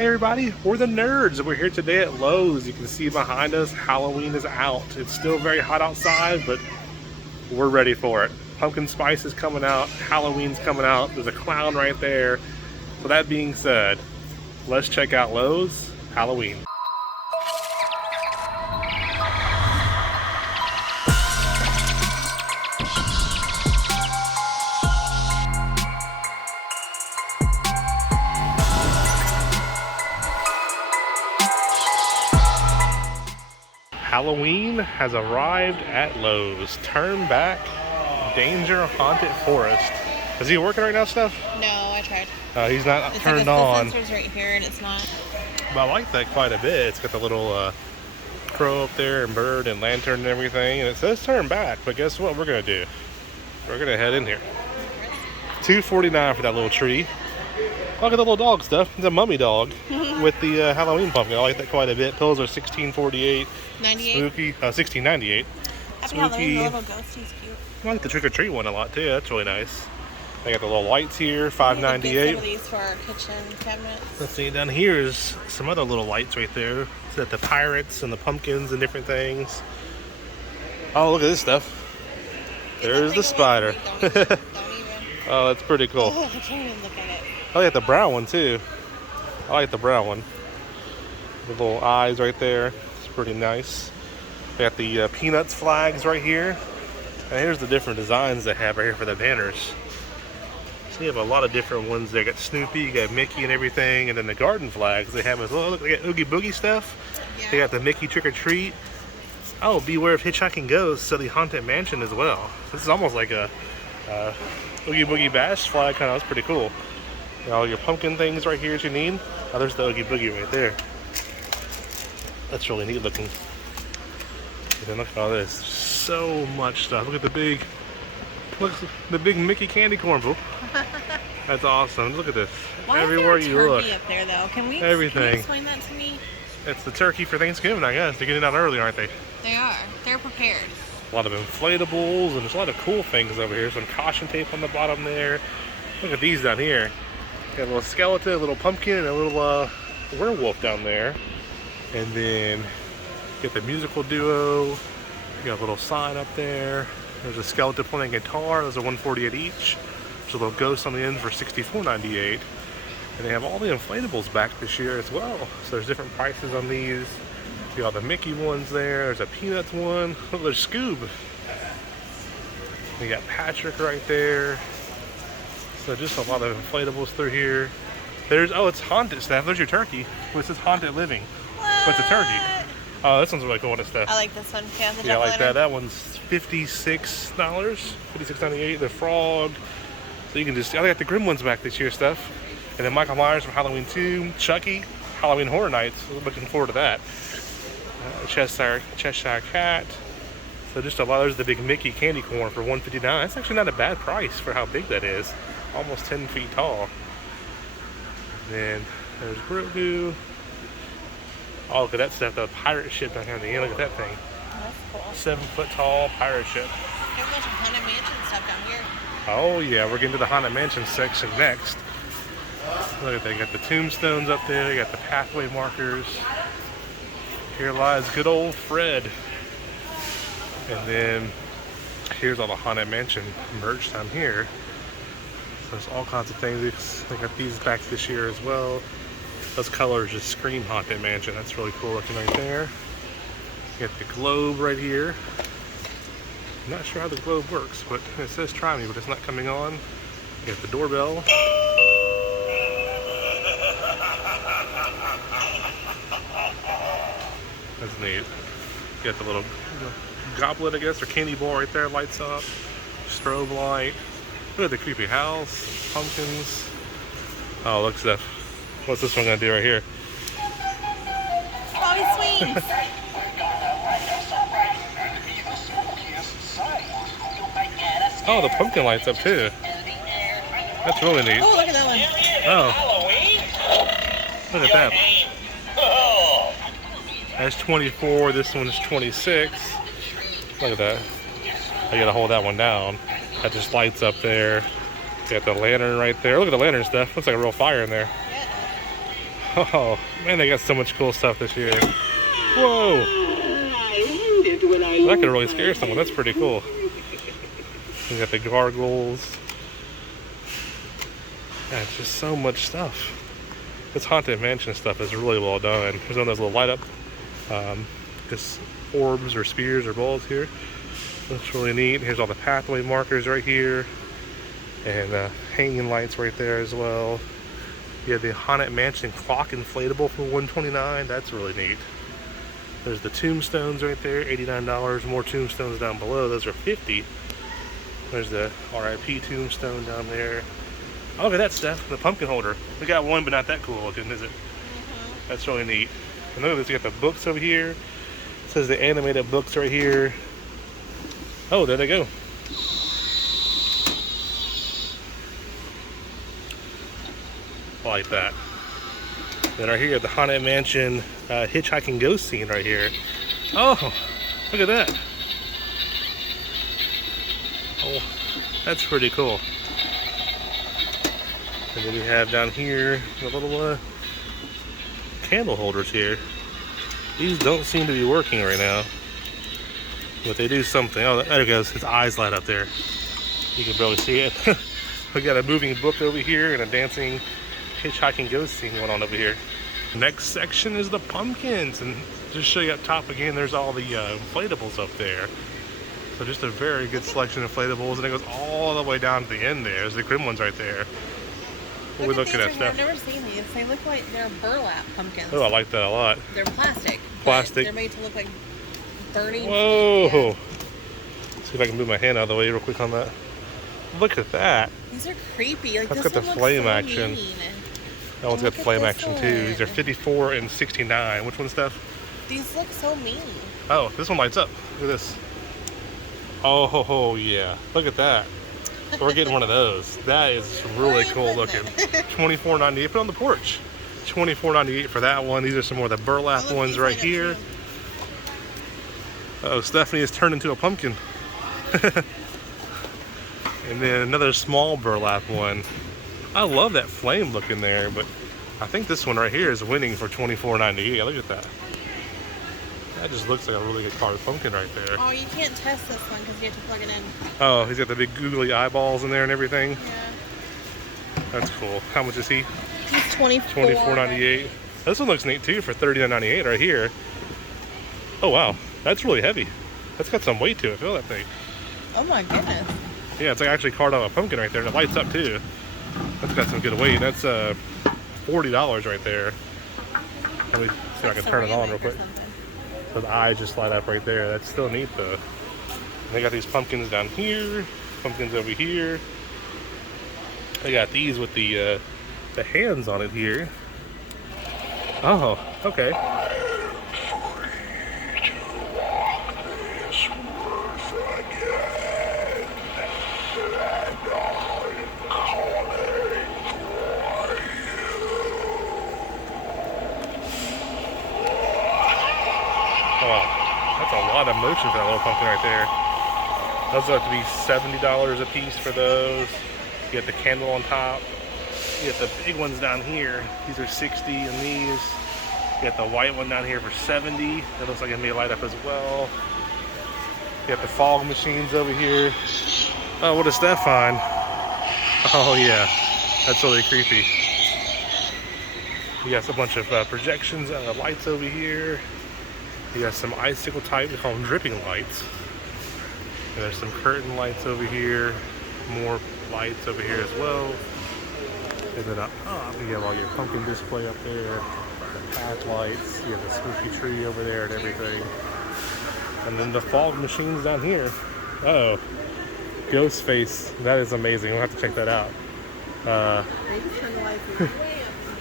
Hey everybody, we're the nerds. We're here today at Lowe's. You can see behind us, Halloween is out. It's still very hot outside, but we're ready for it. Pumpkin spice is coming out, Halloween's coming out. There's a clown right there. So that being said, let's check out Lowe's Halloween. Halloween has arrived at Lowe's. Turn back, danger, haunted forest. Is he working right now, Steph? No, I tried. He's not it's turned like on. The sensor's right here, and it's not. But I like that quite a bit. It's got the little crow up there, and bird, and lantern, and everything. And it says turn back. But guess what? We're gonna do. We're gonna head in here. $2.49 for that little tree. Look at the little dog stuff. It's a mummy dog with the Halloween pumpkin. I like that quite a bit. Pills are $16.48. 98. Spooky. $16.98. Happy Halloween, the little ghost, he's cute. I like the trick or treat one a lot too. That's really nice. They got the little lights here, $5.98. Some of these for our kitchen cabinets. Let's see, down here is some other little lights right there. It's got the pirates and the pumpkins and different things. Oh, look at this stuff. There's the spider. Don't even. Oh, that's pretty cool. Oh, I can't even look at it. I like the brown one too. I like the brown one. The little eyes right there. It's pretty nice. They got the Peanuts flags right here. And here's the different designs they have right here for the banners. So you have a lot of different ones. They got Snoopy, you got Mickey and everything, and then the garden flags they have as well. Look, they got Oogie Boogie stuff. Yeah. They got the Mickey Trick or Treat. Oh, beware of hitchhiking ghosts. So the Haunted Mansion as well. This is almost like a Oogie Boogie Bash flag. Kind of, that's pretty cool. Got all your pumpkin things right here that you need. Oh, there's the Oogie Boogie right there. That's really neat looking. And then look at all this. So much stuff. Look at the big Mickey candy corn. That's awesome. Look at this. Why everywhere is there you a look. turkey up there though? Can you explain that to me? It's the turkey for Thanksgiving, I guess. They're getting it out early, aren't they? They are. They're prepared. A lot of inflatables and there's a lot of cool things over here. Some caution tape on the bottom there. Look at these down here. Got a little skeleton, a little pumpkin, and a little werewolf down there. And then get the musical duo. You got a little sign up there. There's a skeleton playing guitar. Those are $148 each. There's a little ghost on the end for $64.98. And they have all the inflatables back this year as well. So there's different prices on these. You got the Mickey ones there. There's a Peanuts one. Oh, there's Scoob. You got Patrick right there. So just a lot of inflatables through here. There's, oh, it's haunted stuff. There's your turkey. It says haunted living. What? But it's a turkey. Oh, this one's really cool and stuff. I like this one. Yeah, I like that. That one's $56, $56.98. The frog. So you can just, I got the Grim ones back this year stuff. And then Michael Myers from Halloween 2. Chucky, Halloween Horror Nights. Looking forward to that. Cheshire Cat. So just a lot. There's the big Mickey candy corn for $159. That's actually not a bad price for how big that is. Almost 10 feet tall. And then there's Grogu. Oh, look at that stuff. The pirate ship down here in the end. Look at that thing. That's cool. 7-foot tall pirate ship. There's a bunch of Haunted Mansion stuff down here. Oh yeah, we're getting to the Haunted Mansion section next. Look at that. You got the tombstones up there. You got the pathway markers. Here lies good old Fred. And then here's all the Haunted Mansion merch down here. So there's all kinds of things. They got these back this year as well. Those colors just scream Haunted Mansion. That's really cool looking right there. You got the globe right here. I'm not sure how the globe works, but it says try me, but it's not coming on. You got the doorbell. That's neat. You got the little goblet, I guess, or candy bowl right there, lights up. Strobe light. Look at the creepy house. Pumpkins. Oh, look, Steph. What's this one gonna do right here? Bobby Sweens. Oh, the pumpkin lights up too. That's really neat. Oh, look at that one. Oh. Look at that. That's 24. This one's 26. Look at that. I gotta hold that one down. That just lights up there. You got the lantern right there. Look at the lantern stuff. Looks like a real fire in there. Oh, man, they got so much cool stuff this year. Whoa! That could really scare someone. That's pretty cool. We got the gargoyles. Yeah, it's just so much stuff. This Haunted Mansion stuff is really well done. There's one of those little light up just orbs or spears or balls here. Looks really neat. Here's all the pathway markers right here. And hanging lights right there as well. You have the Haunted Mansion clock inflatable for $129. That's really neat. There's the tombstones right there, $89. More tombstones down below. Those are $50. There's the RIP tombstone down there. Oh, look at that stuff. The pumpkin holder. We got one, but not that cool looking, is it? That's really neat. And look at this. You got the books over here. It says the animated books right here. Oh, there they go. Like that. Then right here, the Haunted Mansion hitchhiking ghost scene right here. Oh, look at that. Oh, that's pretty cool. And then we have down here the little candle holders here. These don't seem to be working right now, but they do something. Oh, there it goes. His eyes light up there. You can barely see it. We got a moving book over here and a dancing hitchhiking ghost scene going on over here. Next section is the pumpkins, and just show you up top again, there's all the inflatables up there. So just a very good selection of inflatables, and it goes all the way down to the end there. There's the grim ones right there. What we looking at stuff? I've never seen these. They look like they're burlap pumpkins. Oh, I like that a lot. They're plastic. Plastic. They're made to look like burning. Whoa! Yeah. See if I can move my hand out of the way real quick on that. Look at that. These are creepy. Like, That's this got the one flame looks so action. mean. That one's got the Look at flame this action too. These are one. 54 and 69. Which one's Steph? These look so mean. Oh, this one lights up. Look at this. Oh, yeah. Look at that. So we're getting one of those. That is really cool looking. $24.98. Put it on the porch. $24.98 for that one. These are some more of the burlap ones right here. Oh, Stephanie has turned into a pumpkin. And then another small burlap one. I love that flame look in there, but I think this one right here is winning for $24.98. Look at that. That just looks like a really good carved pumpkin right there. Oh, you can't test this one because you have to plug it in. Oh, he's got the big googly eyeballs in there and everything. Yeah. That's cool. How much is he? He's $24.98. This one looks neat too for $39.98 right here. Oh wow, that's really heavy. That's got some weight to it. Feel that thing. Oh my goodness. Yeah, it's like actually carved out a pumpkin right there, and it lights up too. That's got some good weight. That's $40 right there. Let me see if I can turn it on real quick. So the eyes just light up right there. That's still neat though. And they got these pumpkins down here, pumpkins over here. They got these with the hands on it here. Oh, okay. That's a lot of motion for that little pumpkin right there. Those have to be $70 a piece for those. You get the candle on top. You get the big ones down here. These are 60 and these. You got the white one down here for 70. That looks like it may light up as well. You got the fog machines over here. Oh, what does Steph find? Oh yeah, that's really creepy. You got a bunch of projections, lights over here. You got some icicle type, we call them dripping lights. And there's some curtain lights over here, more lights over here as well. And then up top, you have all your pumpkin display up there, the path lights, you have the spooky tree over there and everything. And then the fog machines down here. Oh, ghost face, that is amazing. We'll have to check that out.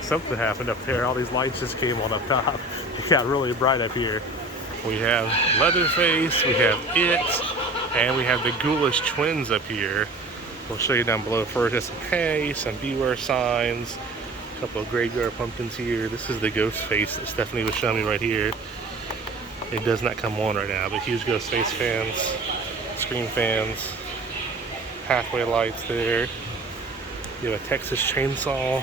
Something happened up there. All these lights just came on up top. It got really bright up here. We have Leatherface, we have It, and we have the Ghoulish Twins up here. We'll show you down below first. There's some hay, some beware signs, a couple of graveyard pumpkins here. This is the ghost face that Stephanie was showing me right here. It does not come on right now, but huge ghost face fans, screen fans, pathway lights there. You have a Texas chainsaw.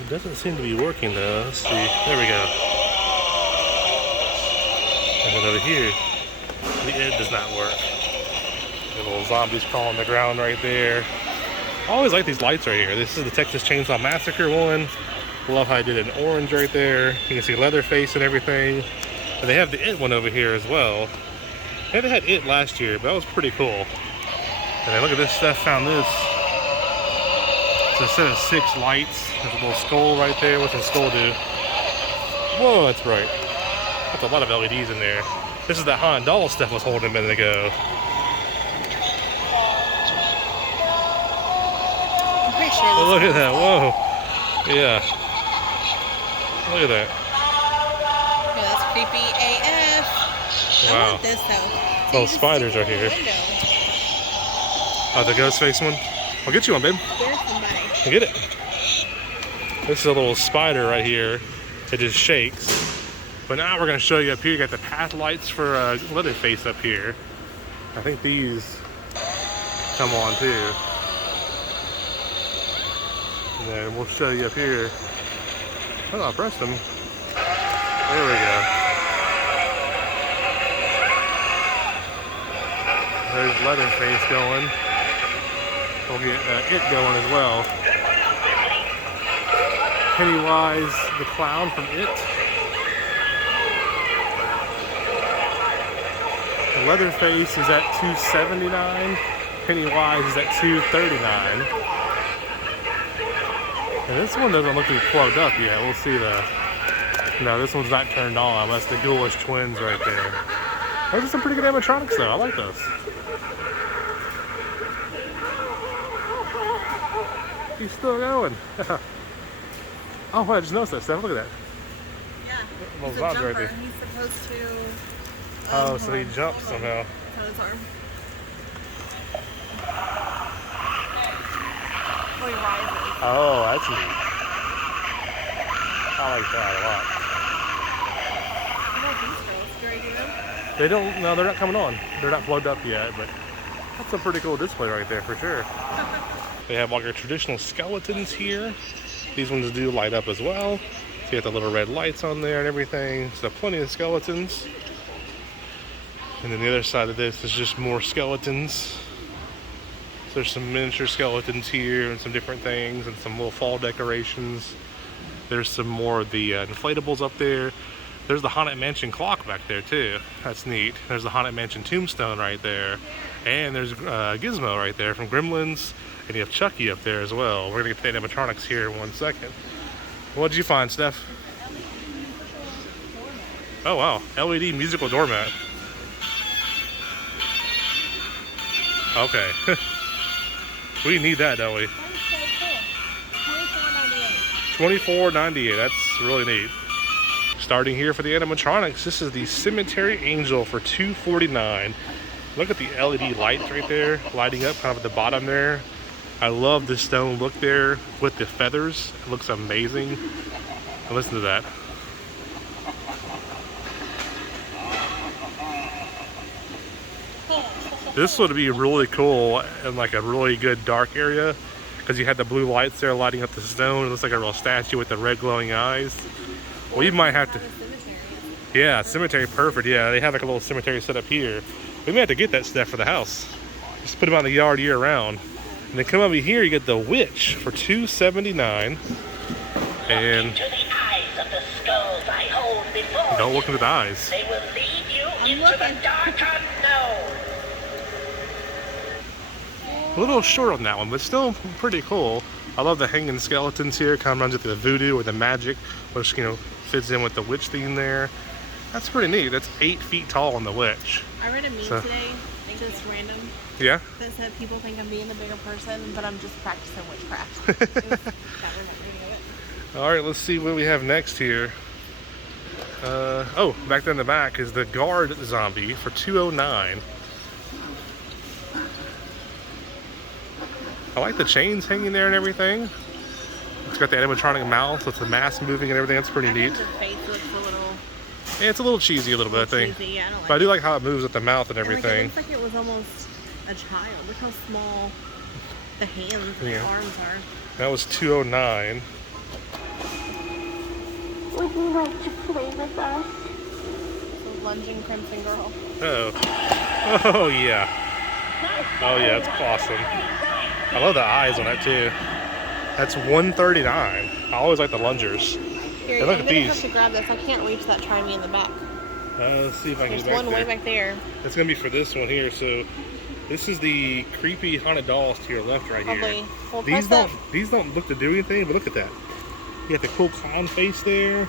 It doesn't seem to be working though. Let's see. There we go. And then over here, the It does not work. The little zombies crawling on the ground right there. I always like these lights right here. This is the Texas Chainsaw Massacre one. Love how I did an orange right there. You can see Leatherface and everything. And they have the It one over here as well. They had It last year, but that was pretty cool. And then look at this stuff. Found this. It's a set of 6 lights. There's a little skull right there. What's the skull do? Whoa, that's bright. That's a lot of LEDs in there. This is that Han doll stuff I was holding a minute ago. I'm pretty sure Oh, look at that. Whoa. Yeah. Look at that. Yeah, that's creepy AF. I Wow. want this though. Little spiders are here. Oh, the ghost face one? I'll get you one, babe. There's somebody. I'll get it. This is a little spider right here. It just shakes. But now we're going to show you up here. You got the path lights for Leatherface up here. I think these come on too. And then we'll show you up here. Oh, I pressed them. There we go. There's Leatherface going. We'll get It going as well. Pennywise the Clown from It. Leatherface is at $279. Pennywise is at $239. And this one doesn't look to be plugged up yet. We'll see the. No, this one's not turned on. That's the Ghoulish Twins right there. Those are some pretty good animatronics though. I like those. He's still going. Oh, I just noticed that stuff. Look at that. Yeah. Little He's a Zod right jumper. there. He's supposed to. Oh, so he jumps somehow. It's on his arm. Oh, he rises. Oh, that's neat. I like that a lot. What about these girls? Do I do them? They don't, no, they're not coming on. They're not plugged up yet, but that's a pretty cool display right there for sure. They have like our traditional skeletons here. These ones do light up as well. So you have the little red lights on there and everything. So plenty of skeletons. And then the other side of this is just more skeletons. So there's some miniature skeletons here and some different things and some little fall decorations. There's some more of the inflatables up there. There's the Haunted Mansion clock back there too. That's neat. There's the Haunted Mansion tombstone right there. And there's Gizmo right there from Gremlins. And you have Chucky up there as well. We're gonna get to the animatronics here in 1 second. What did you find, Steph? Oh wow, LED musical doormat. Okay. We need that, don't we? $24.98. That's really neat. Starting here for the animatronics, this is the Cemetery Angel for $249. Look at the LED lights right there, lighting up kind of at the bottom there. I love the stone look there with the feathers. It looks amazing. And listen to that. This would be really cool in like a really good dark area because you had the blue lights there lighting up the stone. It looks like a real statue with the red glowing eyes. We might have to. Yeah, cemetery, perfect. Yeah, they have like a little cemetery set up here. We may have to get that stuff for the house. Just put them out in the yard year round. And then come over here, you get the Witch for $279. And don't look into the eyes. They will lead you into the dark unknown. A little short on that one, but still pretty cool. I love the hanging skeletons here. Kind of runs with the voodoo or the magic, which, you know, fits in with the witch theme there. That's pretty neat. That's 8 feet tall on the Witch. I read a meme today, like just random, Yeah? that said people think I'm being the bigger person, but I'm just practicing witchcraft. It was kind of remembering of it. All right, let's see what we have next here. Oh, back there in the back is the Guard Zombie for $209. I like the chains hanging there and everything. It's got the animatronic mouth with the mask moving and everything. That's pretty neat. The face looks a little Yeah, it's a little cheesy a little bit, I think. cheesy. I don't like But I do like how it moves with the mouth and it. Like, everything. it looks like it was almost a child. Look how small the hands and the Yeah. arms are. That was $209. Would you like to play with us? The lunging crimson girl. Oh. Oh, yeah. Oh, yeah, it's awesome. I love the eyes on that, too. That's $139. I always like the lungers. Here, Hey, look I'm at gonna these. have to grab this. I can't reach that try me in the back. Let's see if I can There's get back one there. way back there. It's going to be for this one here. So this is the creepy haunted dolls to your left right Probably. here. Well, These press don't look to do anything, but look at that. You got the cool clown face there.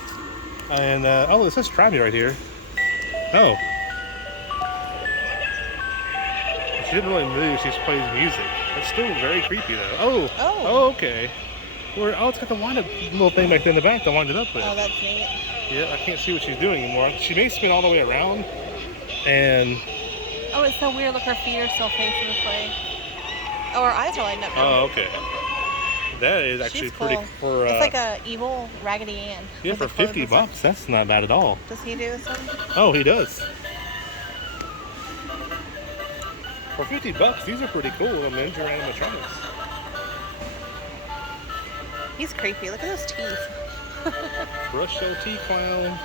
And, oh, it says try me right here. Oh. She didn't really move. She just plays music. That's still very creepy, though. Oh. Oh. Oh, okay. Oh, it's got the wind up little thing back there in the back to wind it up with. Oh, that's neat. Yeah, I can't see what she's doing anymore. She may spin all the way around. And, Oh, it's so weird. Look, her feet are still facing this way. Oh, her eyes are lighting up now. oh, okay. That is actually She's pretty cool. for It's like a evil Raggedy Ann. yeah, with for the clothes and stuff. $50, that's not bad at all. Does he do this one? Oh, he does. For $50, these are pretty cool. Ninja animatronics. He's creepy. Look at those teeth. Brush show tea clown.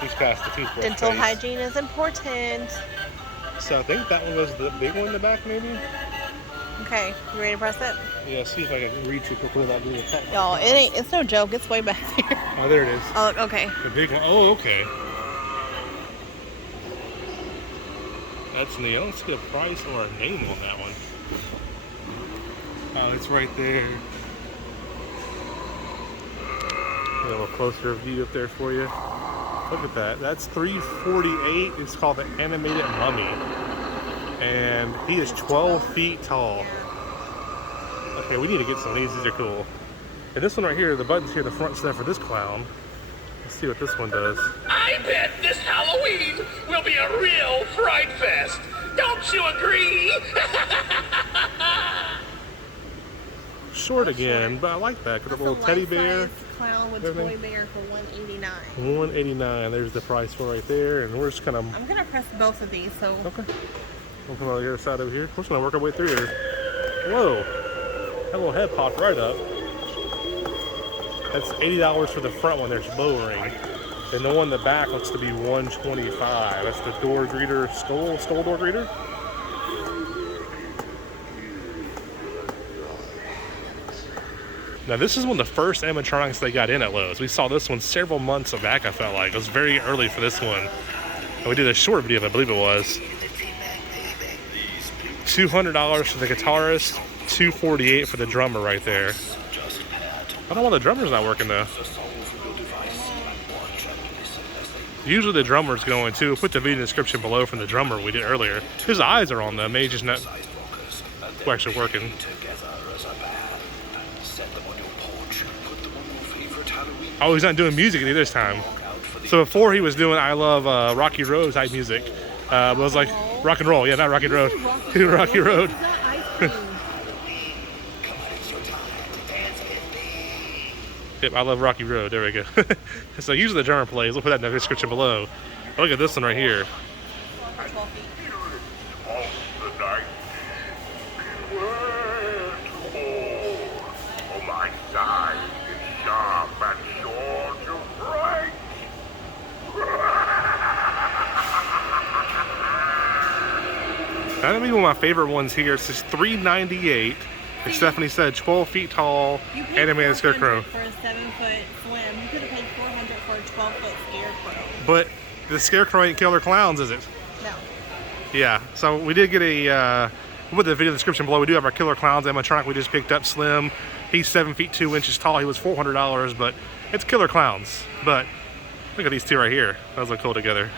He's past the toothbrush Dental phase. hygiene is important. So I think that one was the big one in the back, maybe. Okay, you ready to press it? Yeah, see if I can reach it quickly without doing a tap. Y'all, it's no joke. It's way back there. Oh, there it is. Oh, okay. The big one. Oh, okay. That's neat. I don't see a price or a name on that one. Oh, it's right there. A little closer view up there for you. Look at that. That's $348. It's called the Animated Mummy. And he is 12 feet tall. Okay, we need to get some of these. These are cool. And this one right here, the button's here, the front set for this clown. Let's see what this one does. I bet this Halloween will be a real fright fest. Don't you agree? Short again, but I like that because a little teddy bear. Clown with Everything. toy bear for $189. $189. There's the price for right there, and we're just kind of I'm gonna press both of these. So okay. We'll come on the other side over here. We're just gonna work our way through here. Whoa! That little head popped right up. That's $80 for the front one. There's lowering, and the one in the back looks to be $125. That's the door greeter, skull door greeter. Now this is one of the first animatronics they got in at Lowe's. We saw this one several months back, I felt like. It was very early for this one. And we did a short video, I believe it was. $200 for the guitarist, $248 for the drummer right there. I don't know why the drummer's not working though. Usually the drummer's going too. We'll put the video description below from the drummer we did earlier. His eyes are on them, maybe just not actually working. Oh, he's not doing music either this time. So before he was doing I Love Rocky Road type music. But it was like rock and roll. Yeah, not Rocky Road. Rocky Road. Yep, I Love Rocky Road. There we go. So usually the drummer plays. We'll put that in the description below. But look at this one right here. That'll be one of my favorite ones here. It's just $398. Like Stephanie said, 12 feet tall, animated scarecrow. For a 7-foot slim, you could have paid $400 for a 12-foot scarecrow. But the scarecrow ain't Killer Klowns, is it? No. Yeah. So we did get a. We'll put the video description below. We do have our Killer Klowns animatronic we just picked up, Slim. He's 7 feet 2 inches tall. He was $400, but it's Killer Klowns. But look at these two right here. Those look cool together.